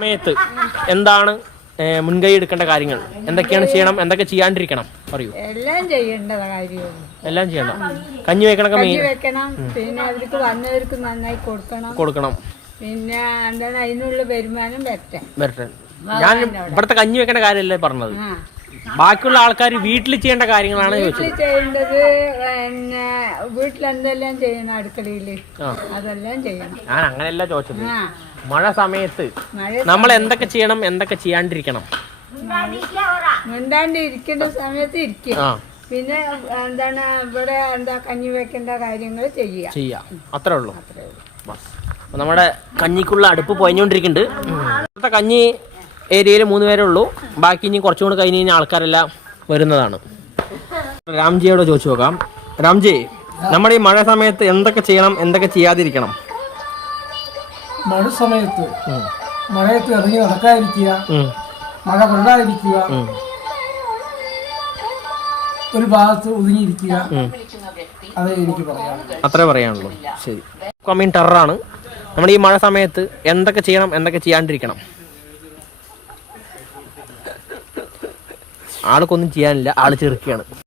സമയത്ത് എന്താണ് മുൻകൈ എടുക്കേണ്ട കാര്യങ്ങൾ, എന്തൊക്കെയാണ് ചെയ്യണം, എന്തൊക്കെ ചെയ്യാണ്ടിരിക്കണം പറയൂ. എല്ലാം ചെയ്യേണ്ടത് കാര്യമാണ്. എല്ലാം ചെയ്യണം. കഞ്ഞി വെക്കണം, വെക്കണം. പിന്നെ അവർക്ക് വന്നവർക്ക് നന്നായി കൊടുക്കണം. പിന്നെ എന്താണ് അതിനുള്ള വരുമാനം വരട്ടെ. ഞാൻ ഇവിടുത്തെ കഞ്ഞി വെക്കേണ്ട കാര്യമല്ലേ പറഞ്ഞത്, ബാക്കിയുള്ള ആൾക്കാർ വീട്ടിൽ ചെയ്യേണ്ട കാര്യങ്ങളാണ് ചോദിച്ചത്. ചെയ്യേണ്ടത് പിന്നെ വീട്ടിലെന്തെല്ലാം ചെയ്യണം, അടുക്കളയില് അതെല്ലാം ചെയ്യണം. ഞാൻ അങ്ങനെയല്ല ചോദിച്ചത്. മഴ സമയത്ത് നമ്മൾ എന്തൊക്കെ ചെയ്യണം, എന്തൊക്കെ ചെയ്യാണ്ടിരിക്കണം. മിണ്ടാണ്ടിരിക്കേണ്ട സമയത്ത് ഇരിക്കുക. പിന്നെ എന്താണ് ഇവിടെ കഞ്ഞി വെക്കേണ്ട കാര്യങ്ങൾ ചെയ്യാം. അത്രേ ഉള്ളൂ. നമ്മുടെ കഞ്ഞിക്കുള്ള അടുപ്പ് പൊയഞ്ഞുകൊണ്ടിരിക്കുന്നുണ്ട്. ഇവിടുത്തെ കഞ്ഞി ഏരിയയിൽ 3 പേരേ ഉള്ളൂ. ബാക്കി ഇനി കുറച്ചും കൂടെ കഴിഞ്ഞ് കഴിഞ്ഞാൽ ആൾക്കാരെല്ലാം വരുന്നതാണ്. രാംജിയോട് ചോദിച്ചു നോക്കാം. രാംജി, നമ്മുടെ ഈ മഴ സമയത്ത് എന്തൊക്കെ ചെയ്യണം, എന്തൊക്കെ ചെയ്യാതിരിക്കണം? മഴയത്ത് ഇറങ്ങി നടക്കാതിരിക്കുക, മഴ കൊള്ളാതിരിക്കുക, ഒരു ഭാഗത്ത് ഒതുങ്ങിയിരിക്കുക, അതേ എനിക്ക് പറയാം. അത്രേ പറയാനുള്ളൂ. ശരി. കമ്മിങ് ടെററാണ്. നമ്മുടെ ഈ മഴ സമയത്ത് എന്തൊക്കെ ചെയ്യണം, എന്തൊക്കെ ചെയ്യാണ്ടിരിക്കണം? ആൾക്കൊന്നും ചെയ്യാനില്ല, ആള് ചെറുക്കുകയാണ്.